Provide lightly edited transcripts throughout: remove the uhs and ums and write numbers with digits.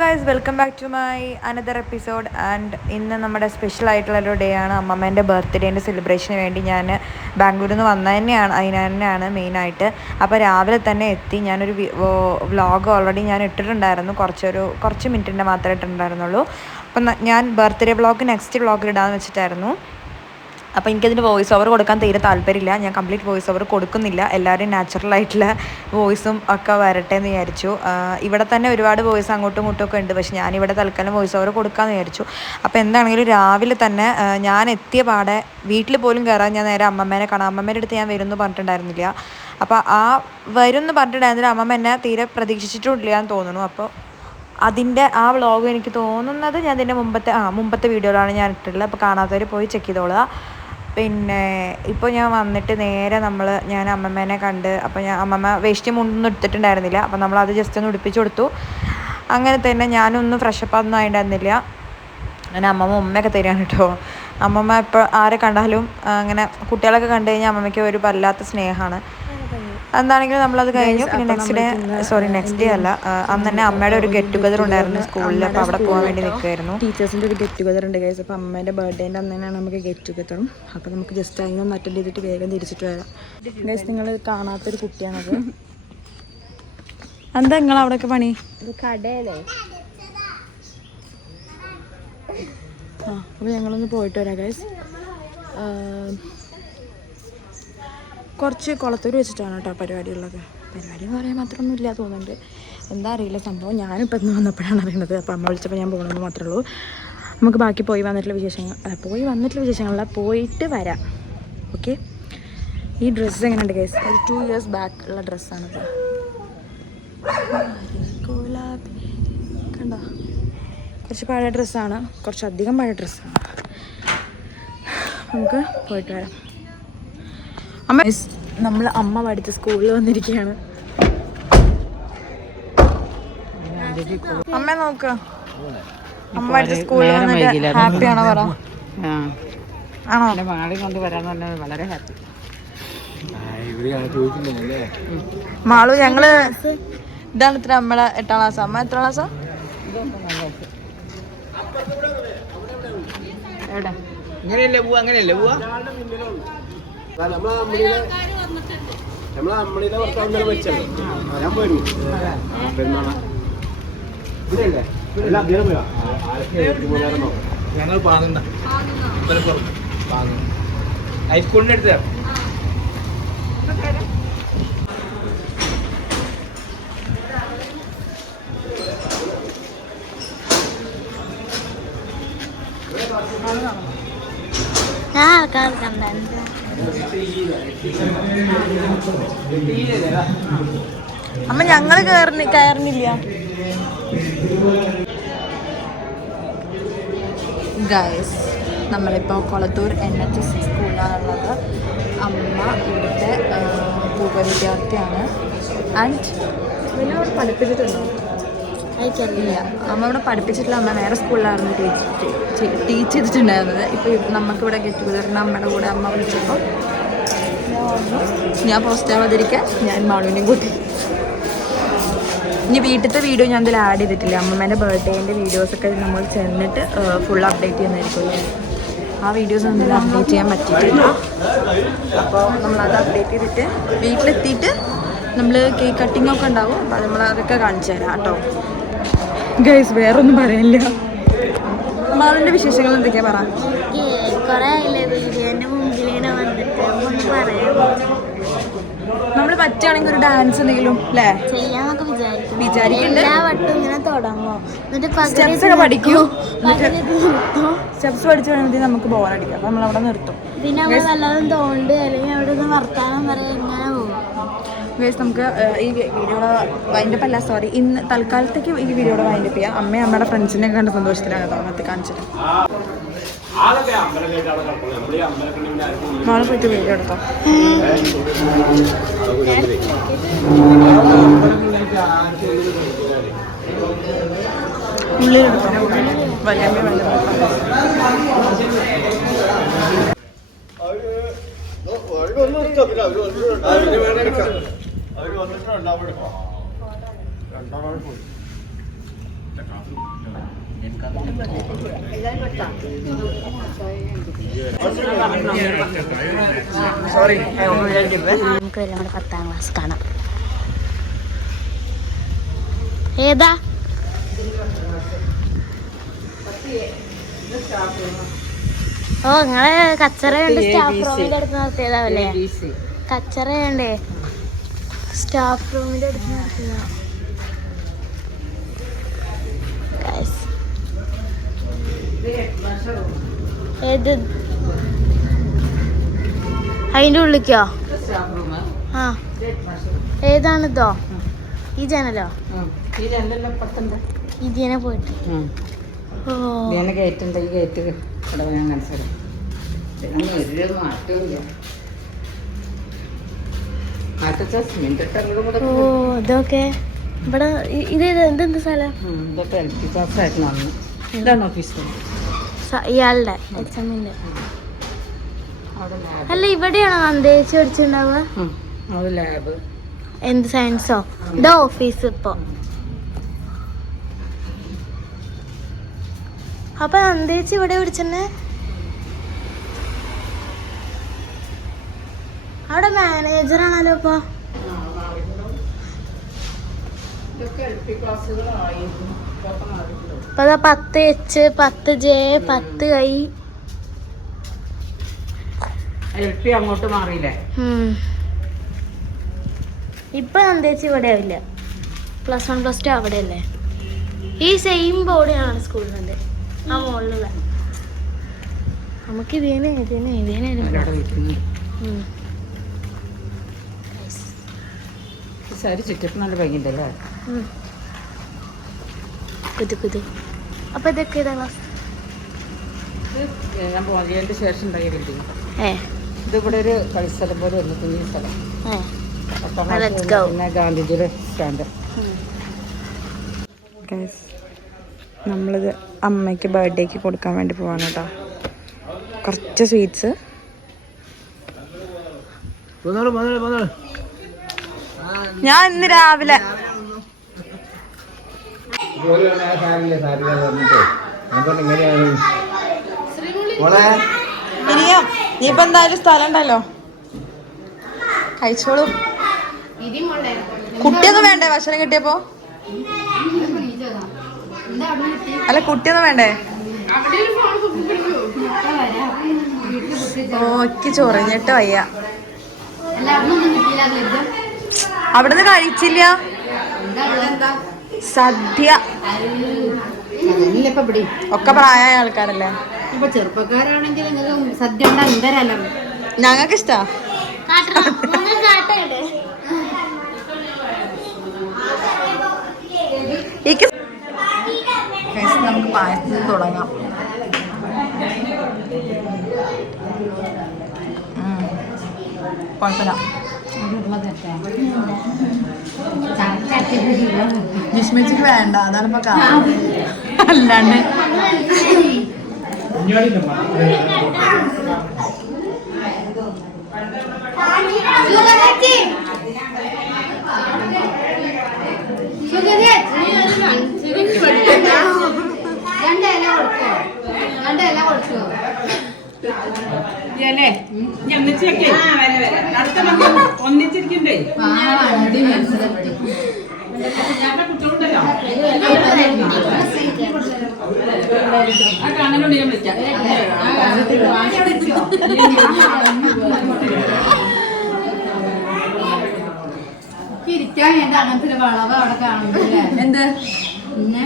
Guys, welcome back to my another episode. And ഇന്ന് നമ്മുടെ special ആയിട്ടുള്ളൊരു ഡേ ആണ്. അമ്മമ്മേൻ്റെ ബർത്ത്ഡേൻ്റെ സെലിബ്രേഷന് വേണ്ടി ഞാൻ ബാംഗ്ലൂരിൽ നിന്ന് വന്നത് തന്നെയാണ്. അതിന് തന്നെയാണ് മെയിനായിട്ട്. അപ്പോൾ രാവിലെ തന്നെ എത്തി. ഞാനൊരു വ്ളോഗ് ഓൾറെഡി ഞാൻ ഇട്ടിട്ടുണ്ടായിരുന്നു. കുറച്ച് മിനിറ്റിൻ്റെ മാത്രമേ ഇട്ടിട്ടുണ്ടായിരുന്നുള്ളൂ. അപ്പം ഞാൻ ബർത്ത്ഡേ വ്ളോഗ് നെക്സ്റ്റ് വ്ളോഗിൽ ഇടാമെന്ന് വെച്ചിട്ടായിരുന്നു. അപ്പോൾ എനിക്കതിൻ്റെ വോയിസ് ഓവർ കൊടുക്കാൻ തീരെ താല്പര്യമില്ല. ഞാൻ കംപ്ലീറ്റ് വോയിസ് ഓവർ കൊടുക്കുന്നില്ല. എല്ലാവരും നാച്ചുറലായിട്ടുള്ള വോയിസും ഒക്കെ വരട്ടെ എന്ന് വിചാരിച്ചു. ഇവിടെ തന്നെ ഒരുപാട് വോയിസ് അങ്ങോട്ടും ഇങ്ങോട്ടും ഒക്കെ ഉണ്ട്. പക്ഷേ ഞാനിവിടെ തൽക്കാലം വോയിസ് ഓവർ കൊടുക്കാമെന്ന് വിചാരിച്ചു. അപ്പോൾ എന്താണെങ്കിലും രാവിലെ തന്നെ ഞാൻ എത്തിയ പാടെ വീട്ടിൽ പോലും കയറാൻ ഞാൻ നേരെ അമ്മമ്മേനെ കാണാം. അമ്മമ്മേൻ്റെ അടുത്ത് ഞാൻ വരുമെന്ന് പറഞ്ഞിട്ടുണ്ടായിരുന്നില്ല. അപ്പോൾ വരും എന്ന് പറഞ്ഞിട്ടുണ്ടായിരുന്നില്ല. അമ്മമ്മ എന്നെ തീരെ പ്രതീക്ഷിച്ചിട്ടില്ല എന്ന് തോന്നുന്നു. അപ്പോൾ അതിൻ്റെ ആ വ്ളോഗ് എനിക്ക് തോന്നുന്നത് ഞാൻ ഇതിൻ്റെ മുമ്പത്തെ വീഡിയോയിലാണ് ഞാൻ ഇട്ടിട്ടുള്ളത്. അപ്പോൾ കാണാത്തവർ പോയി ചെക്ക് ചെയ്തോളുക. പിന്നെ ഇപ്പോൾ ഞാൻ വന്നിട്ട് നേരെ ഞാൻ അമ്മമ്മേനെ കണ്ട്. അപ്പോൾ അമ്മമ്മ വേഷ്ടി മുണ്ടൊന്നും എടുത്തിട്ടുണ്ടായിരുന്നില്ല. അപ്പോൾ നമ്മളത് ജസ്റ്റ് ഒന്ന് ഉടുപ്പിച്ച് കൊടുത്തു. അങ്ങനെ തന്നെ ഞാനൊന്നും ഫ്രഷപ്പ് ഒന്നും ആയിട്ടുണ്ടായിരുന്നില്ല. അങ്ങനെ അമ്മമ്മ ഉമ്മയൊക്കെ തരികയാണ് കേട്ടോ. അമ്മമ്മ ഇപ്പോൾ ആരെ കണ്ടാലും അങ്ങനെ കുട്ടികളൊക്കെ കണ്ടു കഴിഞ്ഞാൽ അമ്മമ്മയ്ക്ക് ഒരു വല്ലാത്ത സ്നേഹമാണ്. എന്താണെങ്കിലും നമ്മളത് കഴിഞ്ഞു. പിന്നെ നെക്സ്റ്റ് ഡേ അല്ല, അന്ന് തന്നെ അമ്മയുടെ ഒരു ഗെറ്റ് ടുഗദർ ഉണ്ടായിരുന്നു സ്കൂളിൽ. അപ്പോൾ അവിടെ പോകാൻ വേണ്ടി നിൽക്കുമായിരുന്നു. ടീച്ചേഴ്സിൻ്റെ ഒരു ഗെറ്റ് ടുഗദർ ഉണ്ട് ഗൈസ്. അപ്പോൾ അമ്മേൻ്റെ ബർത്ത്ഡേൻ്റെ അന്ന് തന്നെയാണ് നമുക്ക് ഗെറ്റ് ടുഗദറും. അപ്പോൾ നമുക്ക് ജസ്റ്റ് അതിനൊന്ന് അറ്റൻഡ് ചെയ്തിട്ട് വേഗം തിരിച്ചിട്ട് വരാം. ഗൈസ്, നിങ്ങൾ കാണാത്തൊരു കുട്ടിയാണത്. എന്താ നിങ്ങൾ അവിടെയൊക്കെ പണി? കടയിലേ. അപ്പോൾ ഞങ്ങളൊന്ന് പോയിട്ട് വരാം ഗൈസ്. കുറച്ച് കുളത്തൂർ വെച്ചിട്ടാണ് കേട്ടോ പരിപാടിയുള്ളത്. പരിപാടി എന്ന് പറയാൻ മാത്രമൊന്നും ഇല്ല തോന്നുന്നുണ്ട്. എന്താ അറിയില്ല സംഭവം. ഞാനിപ്പോൾ ഇന്ന് വന്നപ്പോഴാണ് അറിയുന്നത്. അപ്പോൾ അമ്മ വിളിച്ചപ്പോൾ ഞാൻ പോകണമെന്ന് മാത്രമേ ഉള്ളൂ. നമുക്ക് ബാക്കി പോയി വന്നിട്ടുള്ള വിശേഷങ്ങളല്ല, പോയിട്ട് വരാം. ഓക്കെ. ഈ ഡ്രസ്സ് എങ്ങനെയുണ്ട് ഗൈസ്? ഒരു 2 years ബാക്ക് ഉള്ള ഡ്രസ്സാണിത്. കണ്ടോ? കുറച്ച് പഴയ ഡ്രസ്സാണ്. കുറച്ചധികം പഴയ ഡ്രസ്സാണ്. നമുക്ക് പോയിട്ട് വരാം. അമ്മ പഠിച്ച സ്കൂളിൽ വന്നിരിക്കുകയാണ്. അമ്മ നോക്ക്, അമ്മ പഠിച്ച സ്കൂളിൽ വന്നിട്ട് ഹാപ്പിയാണോ പറ? ആണോ? വളരെ ഹാപ്പി. മാളു, ഞങ്ങള് ഇതാണ് ഇത്ര നമ്മളെ 8ാം ക്ലാസ്. അമ്മ എത്ര ക്ലാസ്സാ? എവിടെ? അങ്ങനെയല്ലേ പോവാ നമ്മളെ ഭർത്താവ് വെച്ചല്ലോ. ഞാൻ പോയിരുന്നു ഞങ്ങൾ ഹൈസ്കൂളിൻ്റെ അടുത്ത്. അമ്മ ഞങ്ങള് കയറുന്നില്ല ഗൈസ്. നമ്മളിപ്പോൾ കൊളത്തൂർ NHS സ്കൂളിലാണുള്ളത്. അമ്മ ഇവിടുത്തെ പൂർവ്വ വിദ്യാർത്ഥിയാണ്. ആൻഡ് പിന്നെ അവിടെ പഠിപ്പിച്ചിട്ടുണ്ടോ? എനിക്കറിയില്ല. അമ്മ ഇവിടെ പഠിപ്പിച്ചിട്ടില്ല. അമ്മ വേറെ സ്കൂളിലായിരുന്നു ടീച്ച് ചെയ്തിട്ടുണ്ടായിരുന്നത്. ഇപ്പോൾ നമുക്കിവിടെ ഗെറ്റ് ടുഗദറിന് അമ്മയുടെ കൂടെ അമ്മ വിളിച്ചപ്പോൾ ഞാൻ പോസ്റ്റ് ആവാതിരിക്കാൻ ഞാൻ മാളുവിനെയും കൂട്ടി. ഇനി വീട്ടിലത്തെ വീഡിയോ ഞാൻ ഇതിൽ ആഡ് ചെയ്തിട്ടില്ല. അമ്മമ്മേൻ്റെ ബർത്ത്ഡേൻ്റെ വീഡിയോസൊക്കെ നമ്മൾ ചെന്നിട്ട് ഫുൾ അപ്ഡേറ്റ് ചെയ്യുന്നതായിരിക്കും. ആ വീഡിയോസ് ഒന്നും അപ്ഡേറ്റ് ചെയ്യാൻ പറ്റിയിട്ടില്ല. അപ്പോൾ നമ്മളത് അപ്ഡേറ്റ് ചെയ്തിട്ട് വീട്ടിലെത്തിയിട്ട് നമ്മൾ കേക്ക് കട്ടിങ്ങൊക്കെ ഉണ്ടാവും. അപ്പോൾ നമ്മൾ അതൊക്കെ കാണിച്ചു തരാം കേട്ടോ ഗൈസ്. വേറെ ഒന്നും പറയാനില്ല. മാളിൻ്റെ വിശേഷങ്ങൾ എന്തൊക്കെയാണ് പറ? കുറേ വീഡിയോന്റെ മുമ്പിലിങ്ങനെ വന്നിട്ട് നമ്മൾ പറ്റുകയാണെങ്കിൽ ഒരു ഡാൻസ് എന്തെങ്കിലും അല്ലേ ചെയ്യാന്നൊക്കെ വിചാരിക്കുന്നുണ്ട്. എല്ലാ വട്ടം ഇങ്ങനെ തുടങ്ങും, എന്നിട്ട് സ്റ്റെപ്സ് ഒക്കെ പഠിക്കൂ. സ്റ്റെപ്സ് പഠിച്ചു കഴിയുമ്പോൾ നമുക്ക് ബോറടിക്കും. അപ്പോൾ നമ്മളവിടെ നിർത്തും. പിന്നെ അവിടെ വല്ലതും തോണ്ട് അല്ലെങ്കിൽ അവിടെ നിന്ന് വർത്താനം പറയാൻ ഇങ്ങനെ പോകും. ഗൈസ്, നമുക്ക് ഈ വീഡിയോയുടെ വൈൻഡപ്പ് അല്ല, സോറി, ഇന്ന് തൽക്കാലത്തേക്ക് ഈ വീഡിയോയുടെ വൈൻഡപ്പ് ചെയ്യാം. അമ്മയും അമ്മയുടെ ഫ്രണ്ട്സിനെ കണ്ട് സന്തോഷത്തിലാണ് തോന്നത്ത് കാണിച്ചത്. നാളെ പോയിട്ട് വീഡിയോ എടുക്കാം. ഉള്ളിലെടുക്കാം. വലിയ നമുക്ക് നമ്മുടെ 10ാം ക്ലാസ് കാണാം. ഏതാ? ഓ നിങ്ങളെ കച്ചറയുണ്ട് സ്റ്റാഫ് റൂമിന്റെ അടുത്ത് നിർത്തിയതാവല്ലേ? കച്ചറയുണ്ടേ സ്റ്റാഫ് റൂമിന്റെ അടുത്ത് നിർത്തിയതാ. ഏത് അതിന്റെ ഉള്ളിക്കോ? ആ ഏതാണിതോ? ഈ ജനലോ? ഇതിനെ പോയിട്ട് ഗേറ്റുണ്ട്. ഈ ഗേറ്റ് ഞാൻ മനസ്സിലായി. ഒരു മാറ്റമില്ല. ഓ ഇതൊക്കെ ഇവിടെ ഇത് എന്തെന്ത് സ്ഥലം? ഇതൊക്കെ LP ക്ലാസ്സായിട്ട് നടന്നു. ഇതാണ് ഓഫീസ്. ഇയാളുടെ HMന്റെ അല്ല ഇവിടെയാണോ അന്തേച്ച് പഠിച്ചിട്ടുണ്ടാവുക? അത് ലാബ്. എന്ത് സയൻസോ? ഇതാ ഓഫീസ് ഇപ്പൊ. അപ്പൊ അന്തേച്ച് ഇവിടെ പഠിച്ചെന്നെ? അവിടെ മാനേജർ ആണല്ലോ ഇപ്പൊ. ഇപ്പൊ 10H 10J 10I LP അങ്ങോട്ട് മാറിയില്ലേ? ഇപ്പൊ അന്തേച്ച് ഇവിടെ ആവില്ല. +1 +2 അവിടെ അല്ലേ? ഈ സെയിം ബോർഡിനാണ് സ്കൂളിലുണ്ട് ആ മുകളിലുള്ള. നമുക്ക് ഇതിനെ സാരി ചുറ്റപ്പ് നല്ല ഭംഗിയുണ്ടല്ലേ? കുതു അപ്പൊ ഇതൊക്കെ ഏതാ ക്ലാസ്? ഞാൻ പോയതിന്റെ ശേഷം ഉണ്ടായില്ലേ ഇതിവിടെ ഒരു കളിസ്ഥലം പോലെ വന്നു. കുഞ്ഞു സ്ഥലം. പിന്നെ ഗാന്ധിജിയുടെ സ്റ്റാൻഡ്. നമ്മളിത് അമ്മയ്ക്ക് ബർത്ത്ഡേക്ക് കൊടുക്കാൻ വേണ്ടി പോവാണ് കേട്ടോ. കുറച്ച് സ്വീറ്റ്സ്. ഞാൻ ഇന്ന് രാവിലെ ഇനിയും ഇനിയിപ്പോ എന്തായാലും സ്ഥലം ഉണ്ടല്ലോ, കഴിച്ചോളൂ. കുട്ടിയൊന്നും വേണ്ടേ ഭക്ഷണം കിട്ടിയപ്പോ? അല്ല കുട്ടിയൊന്നും വേണ്ടേ? ഓക്ക് ചൊറിഞ്ഞിട്ട് വയ്യ. അവിടുന്ന് കഴിച്ചില്ല സദ്യ. ഒക്കെ പ്രായമായ ആൾക്കാരല്ലേ? ചെറുപ്പക്കാരാണെങ്കിൽ സദ്യ ഉണ്ടാകാൻ ഞങ്ങൾക്ക് ഇഷ്ടാ. നമുക്ക് പായസത്തിൽ തുടങ്ങാം. കുഴപ്പമില്ല. വിസ്മച്ചിക്ക് വേണ്ട, അതാണ് ഇപ്പൊ അല്ലാണ്ട് ഒന്നിച്ചിരിക്കണ്ടേ? ഇരിക്കാൻ എന്റെ അങ്ങനത്തെ ഒരു വളവ് അവിടെ കാണുന്നില്ലേ? എന്ത് പിന്നെ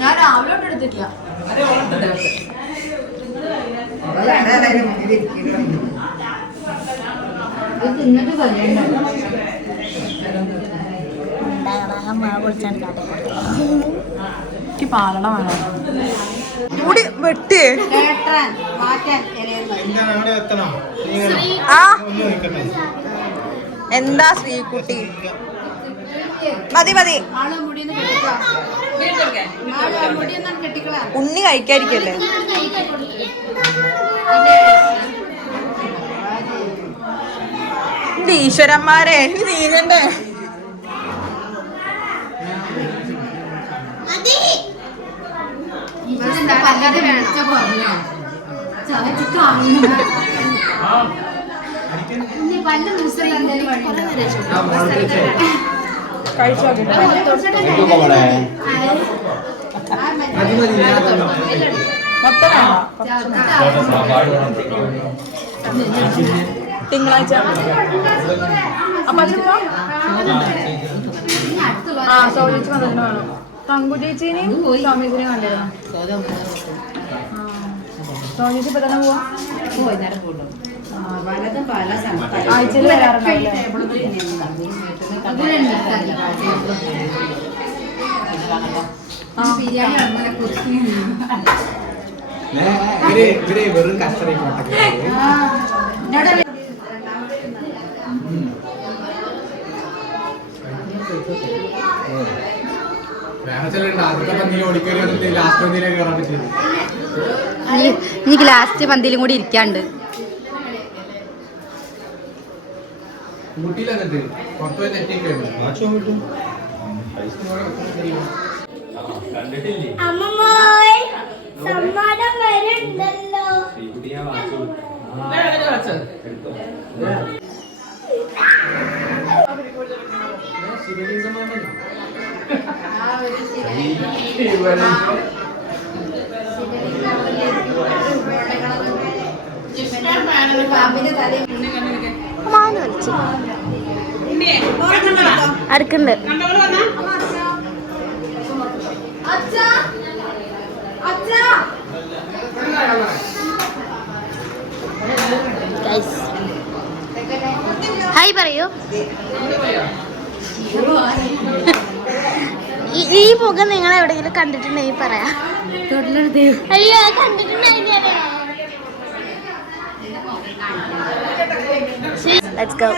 ഞാൻ രാവിലെ കൊണ്ട് എടുത്തിട്ടില്ല. തിന്നിട്ട് കഴിയണ്ട. പാലട വേണം. മുടി വെട്ടി എന്താ ശ്രീകുട്ടി? മതി മതി. ഉണ്ണി കഴിക്കാതിരിക്കല്ലേ? എന്റെ ഈശ്വരന്മാരെ നീങ്ങണ്ടേ. കഴിച്ചു തിങ്കളാഴ്ച അപ്പൊ ആ സോചേച്ചി വന്നതിന് വേണം. തങ്കു ചേച്ചീനെയും സ്വാമീജിനെയും കണ്ടിരുന്നു. സോചേച്ചി ഇപ്പൊ തന്നെ പോവാ. ആഴ്ചയിൽ വരാറുണ്ടാവില്ലേ? വെറും കസ്റ്റഡി എനിക്ക് ലാസ്റ്റ് പന്തിയിലും കൂടി ഇരിക്കാണ്ട്. സമ്മാനം വരുന്നുണ്ടല്ലോ. അടുക്കുണ്ട്. ഹായ് പറയൂ. ഈ മുഖം നിങ്ങൾ എവിടെയെങ്കിലും കണ്ടിട്ടുണ്ടെങ്കിൽ പറയാ. അയ്യോ കണ്ടിട്ടുണ്ടെങ്കിൽ ലെറ്റ്സ് ഗോ.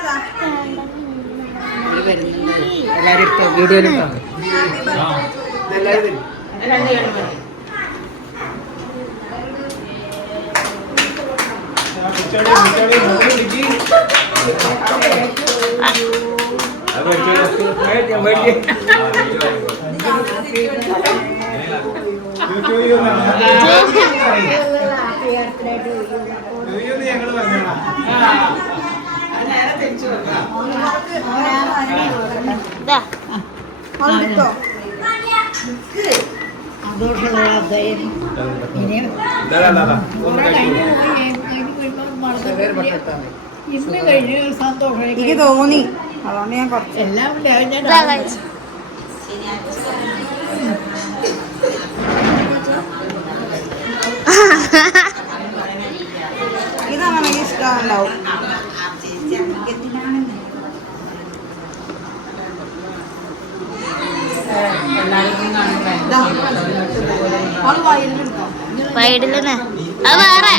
വീഡിയോയിലിട്ടോ എനിക്ക് തോന്നി, അതുകൊണ്ട് ഞാൻ കുറച്ച് ഇതാണ് ഇഷ്ടമുണ്ടാവും. വൈഡിലെന്നെ അത് വേറെ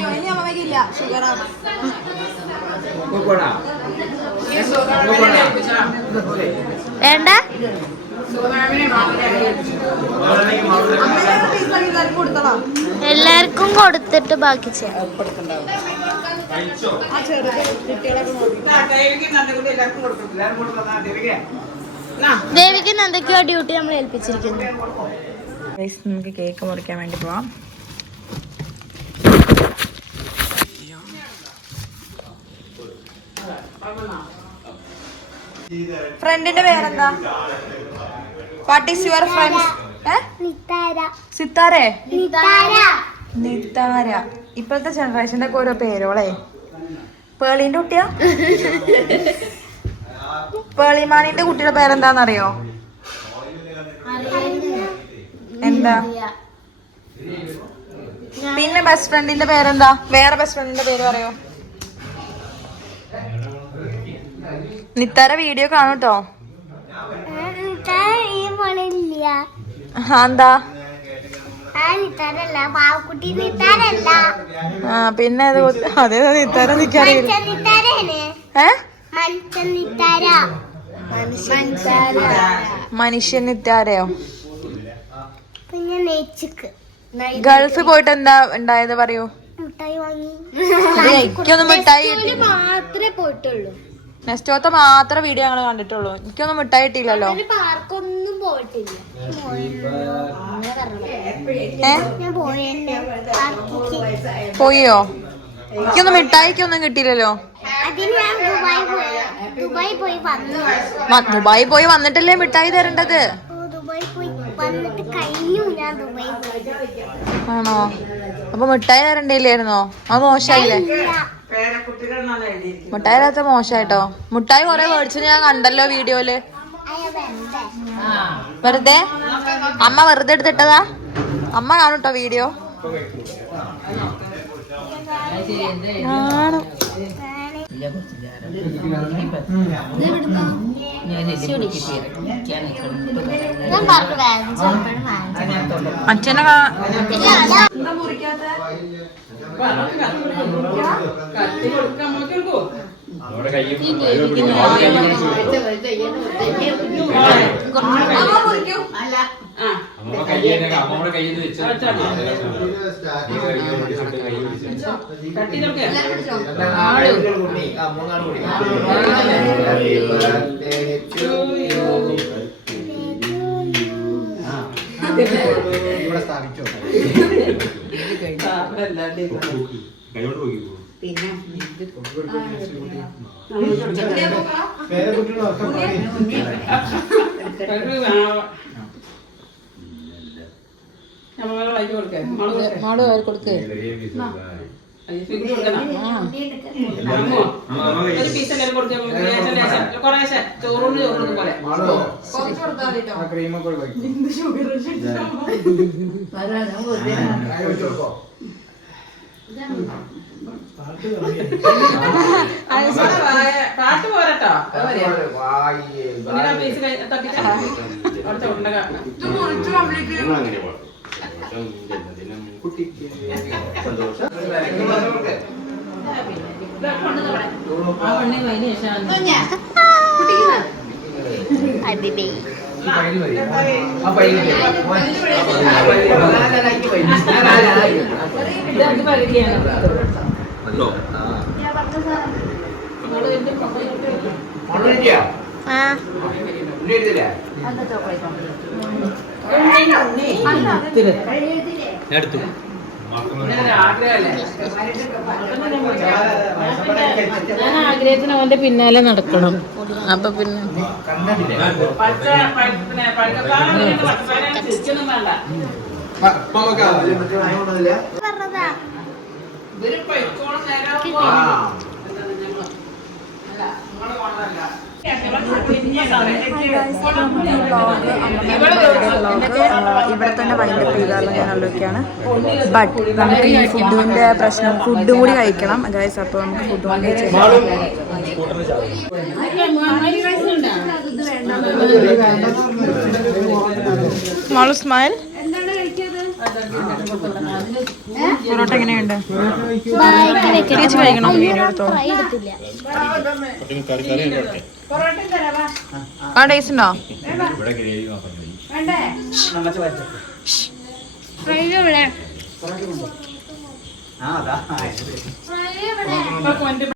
വേണ്ട. എല്ലാവർക്കും കൊടുത്തിട്ട് ബാക്കി ചെയ്യാം. ദേവിക്ക് എന്തൊക്കെയോ ഡ്യൂട്ടി നമ്മൾ ഏൽപ്പിച്ചിരിക്കുന്നു. നമുക്ക് കേക്ക് മുറിക്കാൻ വേണ്ടി പോവാം. ഫ്രണ്ടിന്റെ പേരെന്താ? What is your friend's? സിത്താരെ? നിത്താര. ഇപ്പോഴത്തെ ജനറേഷന്റെ ഒക്കെ ഓരോ പേരോളെ. പേളിന്റെ കുട്ടിയാ? പേളിമാണിന്റെ കുട്ടിയുടെ പേരെന്താന്നറിയോ? എന്താ? പിന്നെ ബെസ്റ്റ് ഫ്രണ്ടിന്റെ പേരെന്താ? വേറെ ബെസ്റ്റ് ഫ്രണ്ടിന്റെ പേര് പറയോ? നിത്താര വീഡിയോ കാണൂട്ടോ. എന്താ? പിന്നെ അതേ നിത്താര നിക്കറിയില്ല. മനുഷ്യൻ നിത്താരയോ? ഗൾഫ് പോയിട്ട് എന്താ ഉണ്ടായത് പറയൂ. മിഠായി വാങ്ങി. എനിക്കൊന്നും മിഠായി മാത്രമേ പോയിട്ടുള്ളൂ. നെക്സ്റ്റോത്തെ മാത്രം വീഡിയോ ഞങ്ങൾ കണ്ടിട്ടുള്ളൂ. എനിക്കൊന്നും മിഠായി കിട്ടിയില്ലല്ലോ. പാർക്കൊന്നും പോയിട്ടില്ല. പോയോ? എനിക്കൊന്നും മിഠായിക്കൊന്നും കിട്ടിയില്ലല്ലോ. ദുബായി പോയി വന്നിട്ടല്ലേ മിഠായി തരേണ്ടത്. ആണോ? അപ്പൊ മിഠായി തരണ്ടില്ലായിരുന്നോ? അത് മോശമായില്ലേ? മിഠായി തരാത്ത മോശമായിട്ടോ. മിഠായി കൊറേ മേടിച്ചു ഞാൻ കണ്ടല്ലോ വീഡിയോയില്. വെറുതെ അമ്മ വെറുതെ എടുത്തിട്ടതാ. അമ്മ കാണൂട്ടോ വീഡിയോ. കാണും. അച്ഛനെ മാള് കൊടുക്കേ. പാട്ട് പോരട്ടോ. എടുത്തു ഞാൻ ആഗ്രഹത്തിന് അവന്റെ പിന്നാലെ നടക്കണം. അപ്പൊ പിന്നെ ഇവിടെ തന്നെ വൈൻഡപ്പ് ചെയ്താലും ഞാൻ ആലോചിക്കുകയാണ്. ബട്ട് നമുക്ക് ഈ ഫുഡിന്റെ പ്രശ്നം, ഫുഡ് കൂടി കഴിക്കണം ഗൈസ്. അപ്പോൾ നമുക്ക് ഫുഡ് കൂടി കഴിച്ചാൽ സ്മൈൽ. പൊറോട്ട എങ്ങനെയുണ്ട്? ചേച്ചി കഴിക്കണം. ആ ടേസ്റ്റ് ഉണ്ടോ? ഫ്രൈ